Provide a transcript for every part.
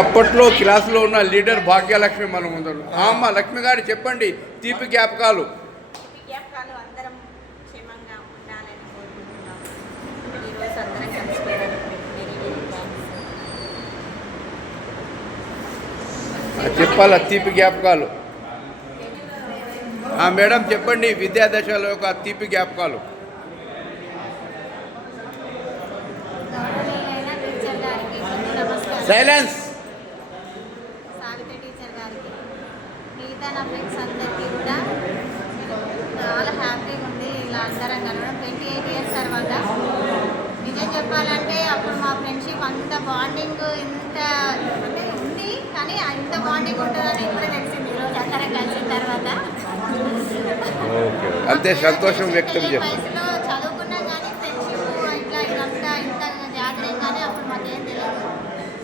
అప్పట్లో క్లాసులో ఉన్న లీడర్ భాగ్యలక్ష్మి మన ముందు. అమ్మ లక్ష్మి గారు చెప్పండి, తీపి జ్ఞాపకాలు. అందరం క్షేమంగా ఉండాలని కోరుకుంటున్నాం. ఈరోజు అందరం కలిసిపోయారు. చెప్పాలా తీపి జ్ఞాపకాలు? మేడం చెప్పండి, విద్యాదశలో యొక్క తీపి జ్ఞాపకాలు. సైలెన్స్. మిగతా నా ఫ్రెండ్స్ అందరికీ కూడా చాలా హ్యాపీగా ఉంది ఇలా అందరం కలవడం. 28 years తర్వాత నిజం చెప్పాలంటే అప్పుడు మా ఫ్రెండ్షిప్ అంత బాండింగ్ ఇంత అంటే ఉంది, కానీ అంత బాండింగ్ ఉంటుందని ఇప్పుడే తెలిసింది ఈరోజు అందరం కలిసిన తర్వాత. అంతే సంతోషం వ్యక్తం చేస్తాం. వయసులో చదువుకున్నాం కానీ ఫ్రెండ్షిప్ ఇట్లా ఇదంతా ఇంత జాగ్రత్త కానీ అప్పుడు మాకేం తెలియదు,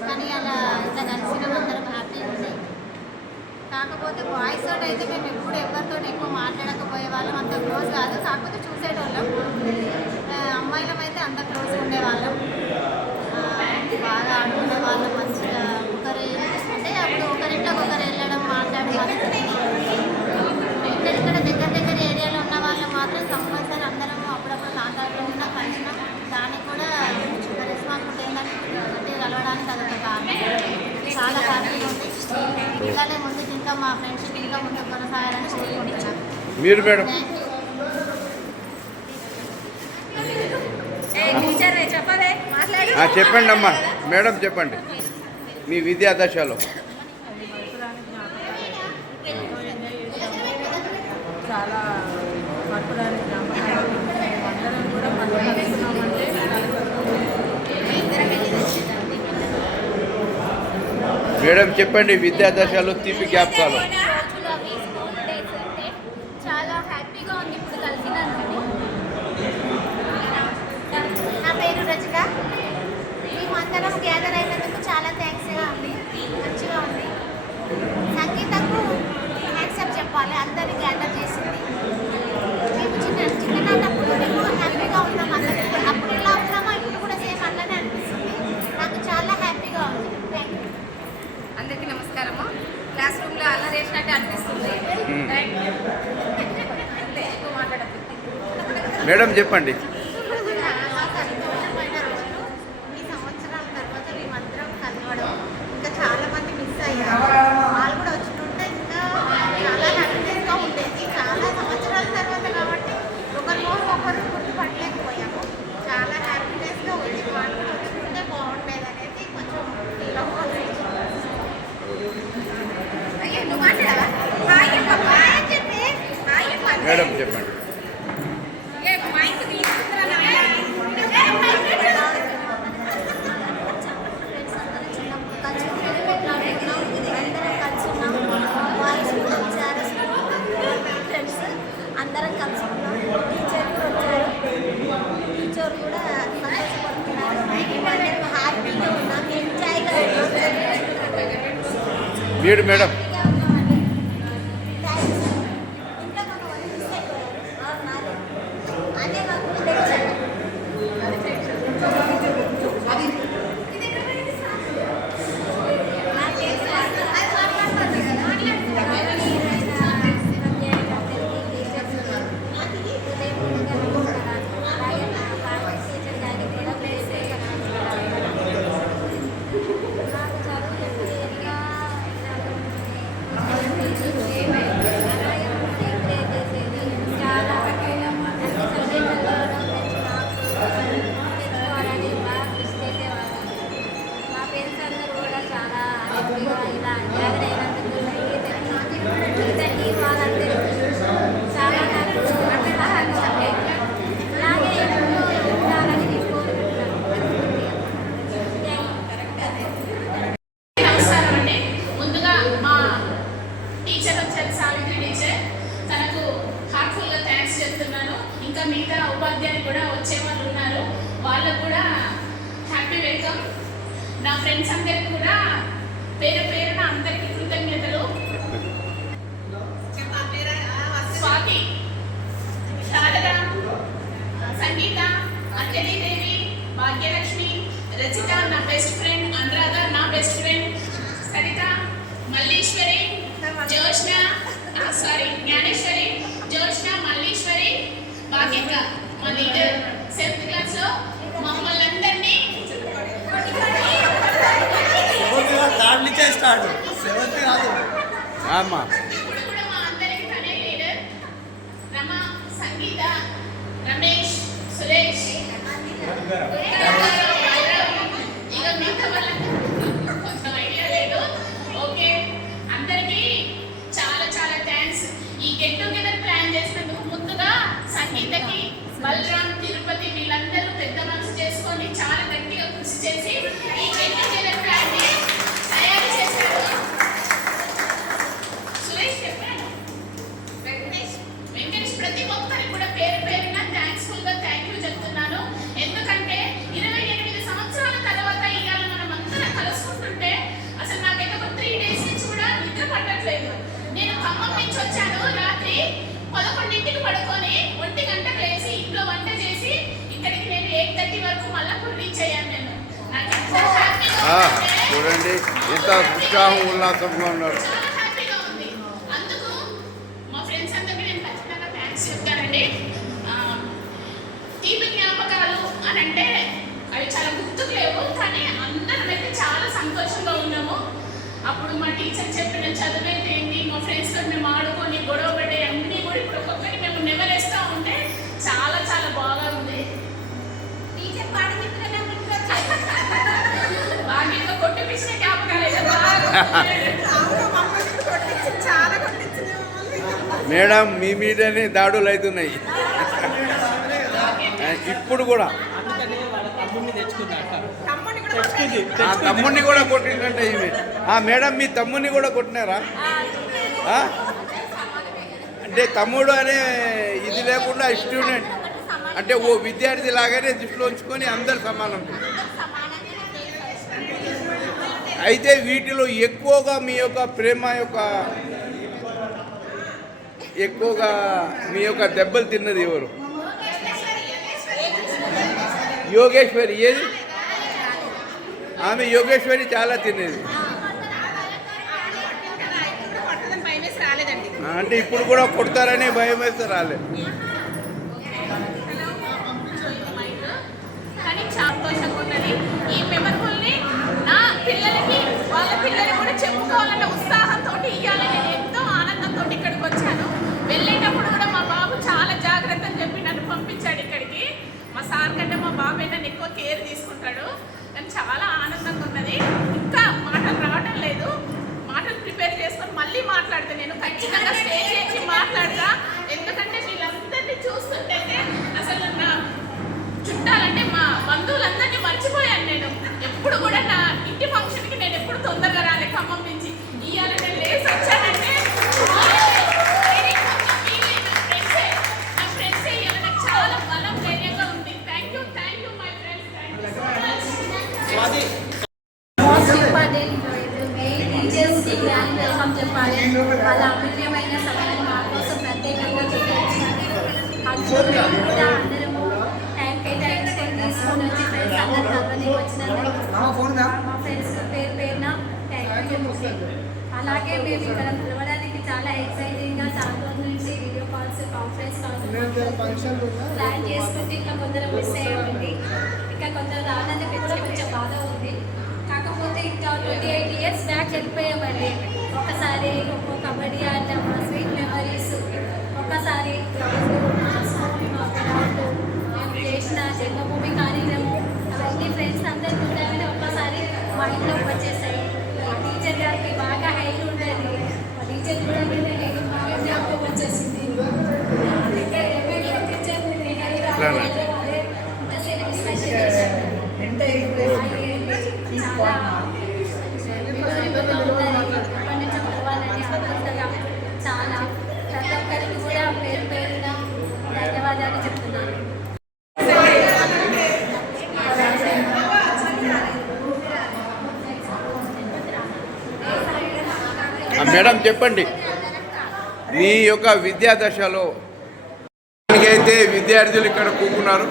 కానీ అలా ఇట్లా కలిసిన అందరం హ్యాపీ ఉంది. కాకపోతే బాయ్స్ తోటి అయితే మేము ఎప్పుడు ఎవరితో ఎక్కువ మాట్లాడకపోయే వాళ్ళం, అంత క్లోజ్ కాదు, కాకపోతే చూసేటోళ్ళం. అమ్మాయిలం అయితే అంత క్లోజ్ ఉండేవాళ్ళం, బాగా ఆడుకునే వాళ్ళం మంచిగా. ఒకరి అంటే అప్పుడు ఒకరింట్లోకి ఒకరు వెళ్ళడం మాట్లాడడం. ఇక్కడ దగ్గర ఏరియాలో ఉన్న వాళ్ళు మాత్రం కంపల్సరీ అందరం అప్పుడప్పుడు కాంటాక్ట్లో ఉన్నా కలిసినాం. దానికి కూడా రెస్పాన్సిబిలిటీ ఏంటంటే గట్టిగా కలవడానికి అదొక కారణం. చాలా హ్యాపీగా ఉంది. ఇలానే ముందుకు ఇంకా మా ఫ్రెండ్షిప్ ఇంకా ముందుకు కొనసాగాలని కోరుకుంటున్నాను. మీరు మేడం చెప్పండి అమ్మా. మేడం చెప్పండి మీ విద్యాదశలో. చాలా మర్పురాని జ్ఞాపకాలు. అందరం కూడా మళ్ళీ కలుస్తున్నామంటే మేడం చెప్పండి, విద్యాదశలో తీపి జ్ఞాపకాలు. చాలా హ్యాపీగా ఉంది ఇప్పుడు కలిసినందుకు. నా పేరు రచిత. మేమందరం గ్యాదర్ అయినందుకు చాలా థ్యాంక్స్గా ఉంది, మంచిగా ఉంది. సంగీతకు హ్యాండ్సప్ చెప్పాలి, అందరినీ గ్యాదర్ చేసింది. మేము చిన్ననాటప్పుడు మేము హ్యాపీగా ఉన్నాం అందరికీ. అప్పుడు ఎలా ఉన్నామో ఇప్పుడు కూడా సేమ్ అట్లనే అనిపిస్తుంది. నాకు చాలా హ్యాపీగా ఉంది. Thank you. అందరికీ నమస్కారము. క్లాస్ రూమ్లో అల్లరి చేసినట్టు అనిపిస్తుంది. ఎక్కువ మాట్లాడద్దు. మేడం చెప్పండి. ఈ సంవత్సరాల తర్వాత మేమందరం కలవడం, ఇంకా చాలా మంది మిస్ అయ్యారు. వాళ్ళు కూడా వచ్చినట్టే ఇంకా చాలా హ్యాపీనెస్గా ఉండేది. చాలా సంవత్సరాల తర్వాత కాబట్టి ఒకరు గుర్తుపట్టలేకపోయాము. చాలా హ్యాపీనెస్గా ఉంది. వాళ్ళు కూడా వచ్చినట్టే బాగుండేది అనేది కొంచెం ఫీల్ అవ్వాలి. మేడం చెప్పండి. అందరం కలిసి ఉన్నాం. టీచర్ కూడా వచ్చారు. టీచర్ కూడా సంతోషపడుతున్నారు. హ్యాపీగా ఉన్నాం, ఎంజాయ్గా ఉన్నాం. మీరు మేడం మిగతా ఉపాధ్యాయులు కూడా వచ్చే వాళ్ళు ఉన్నారు, వాళ్ళకు కూడా హ్యాపీ వెల్కమ్. నా ఫ్రెండ్స్ అందరికి కూడా పేరున అందరికీ కృతజ్ఞతలు. స్వాతి, శారద, సంగీత, అంజలిదేవి, భాగ్యలక్ష్మి, రచిత నా బెస్ట్ ఫ్రెండ్, అనురాధ నా బెస్ట్ ఫ్రెండ్, సరిత, మల్లీశ్వరి, జోష్న, జ్ఞానేశ్వరి, జోష్న, మల్లీశ్వరి, భాగ్యక్క, మా లీడర్ 7th క్లాస్లో మమ్మల్ని అందరినీ అమ్మా ఇప్పుడు కూడా మా అందరికి తనే లీడర్. రమ, సంగీత, రమేష్, సురేష్, ఇక మిగతా వాళ్ళకి కొంచెం ఐడియా లేదు. ఓకే, అందరికీ చాలా చాలా థ్యాంక్స్. ఈ గెట్ టుగెదర్ ప్లాన్ చేసినందుకు ముందుగా సంగీతకి, బలరాం, తిరుపతి వీళ్ళందరూ పెద్ద మనసు చేసుకొని చాలా గట్టిగా కృషి చేసి ఈ గెట్ టుగెదర్ ప్లాన్ ని తయారు చేశారు. సురేష్ చెప్పాను, వెంకటేష్ ప్రతి ఒక్కరికి కూడా పేరు పేరున థ్యాంక్స్ఫుల్ గా థ్యాంక్ యూ చెప్తున్నాను. ఎందుకంటే 28 సంవత్సరాల తర్వాత ఇవాళ మనం అందరం కలుసుకుంటుంటే అసలు నాకైతే ఒక 3 days నుంచి కూడా నిద్ర పట్టట్లేదు. నేను ఖమ్మం నుంచి వచ్చాను, రాత్రి 11ంటికి పడుకొని 1 గంటకు లేచి ఇంట్లో వంట చేసి ఇక్కడికి నేను 8:30 వరకు మళ్ళీ రీచ్ అయ్యాను. నేను నాకు ఎంతో హ్యాపీగా ఉంది. చూడండి ఎంత ఉత్సాహం ఉల్లాసంగా ఉన్నారు. చాలా హ్యాపీగా ఉంది. అందుకు మా ఫ్రెండ్స్ అందరికీ నేను ఖచ్చితంగా థ్యాంక్స్ చెప్తానండి. తీపి జ్ఞాపకాలు అని అంటే అవి చాలా గుర్తుకు లేవు, కానీ అందరం అయితే చాలా సంతోషంగా ఉన్నాము. అప్పుడు మా టీచర్ చెప్పిన చదువైతే ఏంటి, మా ఫ్రెండ్స్ తో మేము ఆడుకొని గొడవ పడే అన్నీ కూడా ఇప్పుడు ఒక్కొక్కటి మేము నెమరేస్తూ ఉంటే చాలా చాలా బాగా ఉంది. టీచర్ పాట బాగా కొట్టిపించిన జ్ఞాపకాలు అయితే మేడం మీ మీదనే దాడులు అవుతున్నాయి ఇప్పుడు కూడా. ఆ తమ్ముడిని కూడా కొట్టిందంటే ఈమె. మేడం మీ తమ్ముడిని కూడా కొట్టినారా? అంటే తమ్ముడు అనే ఇది లేకుండా స్టూడెంట్ అంటే ఓ విద్యార్థి లాగానే దృష్టిలో ఉంచుకొని అందరు సమానం. అయితే వీటిలో ఎక్కువగా మీ యొక్క ప్రేమ ఎక్కువగా మీ యొక్క దెబ్బలు తిన్నది ఎవరు? యోగేశ్వరి. ఏది ఆమె యోగేశ్వరి చాలా తినేది. అంటే ఇప్పుడు కూడా కొడతారనే భయం వేస్తే రాలేదు. కానీ సంతోషంగా ఉన్నది. ఈ మెమరబుల్ని నా పిల్లలకి వాళ్ళ పిల్లలు కూడా చెప్పుకోవాలన్న ఉత్సాహంతో ఇవ్వాలని నేను ఎంతో ఆనందంతో ఇక్కడికి వచ్చాను. వెళ్ళేటప్పుడు కూడా మా బాబు చాలా జాగ్రత్తలు చెప్పి నన్ను పంపించాడు ఇక్కడికి. మా సార్ కంటే మా బాబు నన్ను ఎక్కువ కేర్ తీసుకుంటాడు. కానీ చాలా ఆనందంగా ఉన్నది. ఇంకా మాటలు రావడం లేదు. మాటలు ప్రిపేర్ చేసుకొని మళ్ళీ మాట్లాడతా. నేను ఖచ్చితంగా స్టేజ్ చేసి మాట్లాడతా. ఎందుకంటే వీళ్ళందరినీ చూస్తుంటే అసలు నా చుట్టాలంటే మా బంధువులందరినీ మర్చిపోయాను. నేను ఎప్పుడు కూడా నా ఇంటి ఫంక్షన్కి నేను ఎప్పుడు తొందరగా రాలే ఖమ్మం నుంచి. ఇవాళ నేను లేసి వచ్చానంటే నా ఫ్రెండ్సే ఇవాళ నాకు చాలా బలం ధైర్యంగా ఉంది. Thank you my friends. Thank you so much. Most important టీచర్స్కి గ్రాండ్ వెల్కమ్ చెప్పాలి. వాళ్ళ అమూల్యమైన సమయాన్ని మా కోసం ప్రత్యేకంగా కేటాయించినందుకు మేము కూడా అందరము టైం కేటాయించుకొని తీసుకొని వచ్చి ఫ్రెండ్స్ అందరూ అందరినీ వచ్చినందుకు మా ఫ్రెండ్స్ పేరున థ్యాంక్ యూ. అలాగే మేము ఇక్కడ పిలవడానికి చాలా ఎక్సైటింగ్గా చాలా రోజుల నుంచి video calls, conference calls plan చేసుకుంటే ఇంకా కొందరు మిస్ అయ్యామండి. ఇంకా కొందరు రానందుకు కూడా కొంచెం బాధ ఉంది. కాకపోతే ఇంకా 28 years బ్యాక్ వెళ్ళిపోయామండి. ఒకసారి కబడ్డీ ఆడటం, స్వీట్ మెమరీస్, ఒక్కసారి మేము చేసిన జన్మభూమి కార్యక్రమం అవన్నీ ఫ్రెండ్స్ అందరూ చూడగానే ఒక్కసారి మైండ్లోకి వచ్చేసాయి. టీచర్ గారికి బాగా హెయిర్ ఉండేది. టీచర్ చూడగానే హెయిర్ బాగా జ్ఞాపకం వచ్చేసింది. చాలా ప్రతి ఒక్కరికి కూడా పేరు పేరున ధన్యవాదాలు చెప్తున్నాను. మేడం చెప్పండి, మీ యొక్క విద్యా దశలో అయితే విద్యార్థులు ఇక్కడ కూకున్నారు.